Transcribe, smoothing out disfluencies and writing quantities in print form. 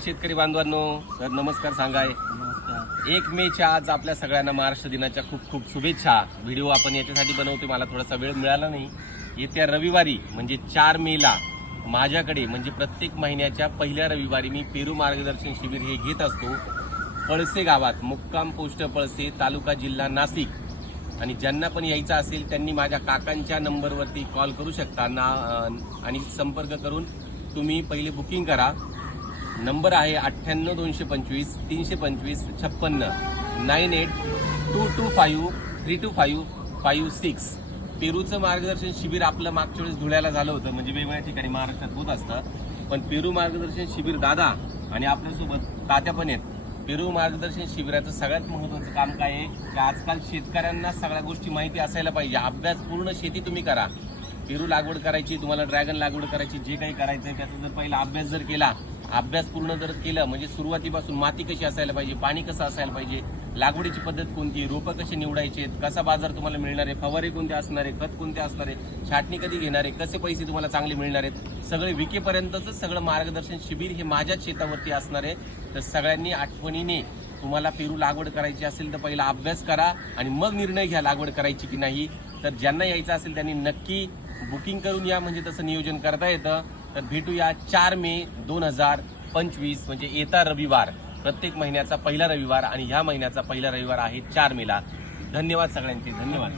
शेतकरी बांधवांनो, तर नमस्कार सांगाय। 1 मेच्या आज आपल्या सगळ्यांना महाराष्ट्र दिनाच्या खूप खूप शुभेच्छा। व्हिडिओ आपण याच्यासाठी बनवतोय, मला थोडासा वेळ मिळाला नाही। येत्या रविवारी म्हणजे 4 मेला माझ्याकडे म्हणजे प्रत्येक महिन्याच्या पहिल्या रविवारी मी पेरू मार्गदर्शन शिबिर हे घेत असतो पळसे गावात, मुक्काम पोस्ट पळसे, तालुका जिल्हा नाशिक। आणि ज्यांना पण यायचं असेल त्यांनी माझ्या काकांच्या नंबरवरती कॉल करू शकता आणि संपर्क करून तुम्ही पहिले बुकिंग करा। नंबर आहे 98 225 325 56 98 225 32556। पेरूचं मार्गदर्शन शिबिर आपलं मागच्या वेळेस धुळ्याला झालं होतं, म्हणजे वेगवेगळ्या ठिकाणी महाराष्ट्रात होत असतं। पण पेरू मार्गदर्शन शिबिर दादा आणि आपल्यासोबत तात्या पण आहेत। पेरू मार्गदर्शन शिबिराचं सगळ्यात महत्त्वाचं काम काय आहे की आजकाल शेतकऱ्यांना सगळ्या गोष्टी माहिती असायला पाहिजे। अभ्यास पूर्ण शेती तुम्ही करा। पेरू लागवड करायची, तुम्हाला ड्रॅगन लागवड करायची, जे काही करायचं आहे त्याचा जर पहिला अभ्यास जर केला, अभ्यास पूर्ण जर केलं म्हणजे सुरुवातीपासून माती कशी असायला पाहिजे, पाणी कसं असायला पाहिजे, लागवडीची पद्धत कोणती, रोपं कशी निवडायचे, कसा बाजार तुम्हाला मिळणार आहे, फवारे कोणते असणार आहे, खत कोणते असणार आहे, छाटणी कधी घेणार आहे, कसे पैसे तुम्हाला चांगले मिळणार आहेत, सगळे विकेपर्यंतचं सगळं मार्गदर्शन शिबिर हे माझ्याच शेतावरती असणार आहे। तर सगळ्यांनी आठवणीने तुम्हाला पेरू लागवड करायची असेल तर पहिला अभ्यास करा आणि मग निर्णय घ्या लागवड करायची की नाही। तर ज्यांना यायचं असेल त्यांनी नक्की बुकिंग करून या, म्हणजे तसं नियोजन करता येतं। तर भेटूया 4 मे 2025 म्हणजे येता रविवार, प्रत्येक महिन्याचा पहिला रविवार, आणि ह्या महिन्याचा पहिला रविवार आहे 4 मेला। धन्यवाद सगळ्यांचे, धन्यवाद।